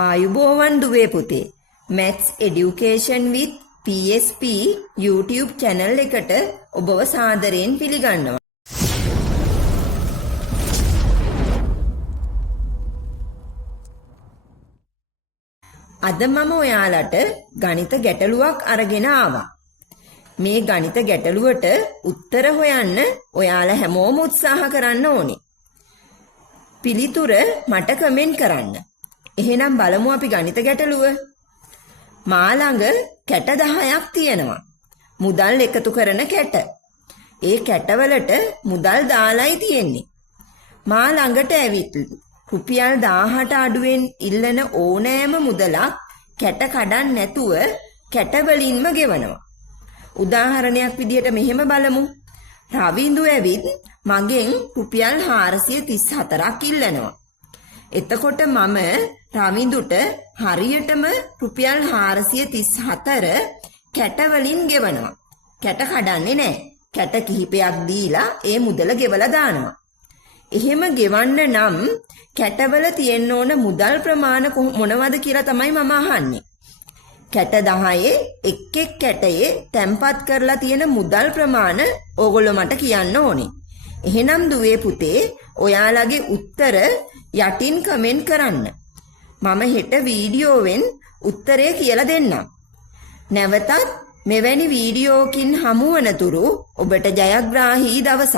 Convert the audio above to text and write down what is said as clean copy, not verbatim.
ආයුබෝවන් දුවේ පුතේ. Maths Education with PSP YouTube channel එකට ඔබව සාදරයෙන් පිළිගන්නවා. අද මම ඔයාලට ගණිත ගැටලුවක් අරගෙන ආවා. මේ ගණිත ගැටලුවට උත්තර හොයන්න ඔයාලා හැමෝම උත්සාහ කරන්න ඕනේ. පිළිතුර මට කමෙන්ට් කරන්න. එහෙනම් බලමු අපි ගණිත ගැටලුව. මා ළඟ කැට 10ක් තියෙනවා. මුදල් එකතු කරන කැට. ඒ කැටවලට මුදල් දාලායි තියෙන්නේ. මා ළඟට ඇවිත් රුපියල් 1000ට අඩුවෙන් ඉල්ලන ඕනෑම මුදලක් කැට කඩන්න නැතුව කැට වලින්ම ගෙවනවා. උදාහරණයක් විදිහට මෙහෙම බලමු. රවින්දු ඇවිත් මගෙන් රුපියල් 434ක් ඉල්ලනවා. එතකොට මම රවින්දුට හරියටම රුපියල් 434 කැට වලින් ගෙවනවා. කැට කඩන්නේ නැහැ. කැට කිහිපයක් දීලා ඒ මුදල ගෙවලා දානවා. එහෙම ගෙවන්න නම් කැටවල තියෙන්න ඕන මුදල් ප්‍රමාණ මොනවද කියලා තමයි මම අහන්නේ. කැට 10 එක් එක් කැටයේ තැම්පත් කරලා තියෙන මුදල් ප්‍රමාණ ඕගොල්ලෝ මට කියන්න ඕනේ. එහෙනම් දුවේ පුතේ ඔයාලගේ උත්තර යටින් කමෙන්ට් කරන්න. මම හෙට වීඩියෝවෙන් උත්තරය කියලා දෙන්නම්. නැවතත් මෙවැනි වීඩියෝකින් හමු වනතුරු ඔබට ජයග්‍රාහී දවසක්.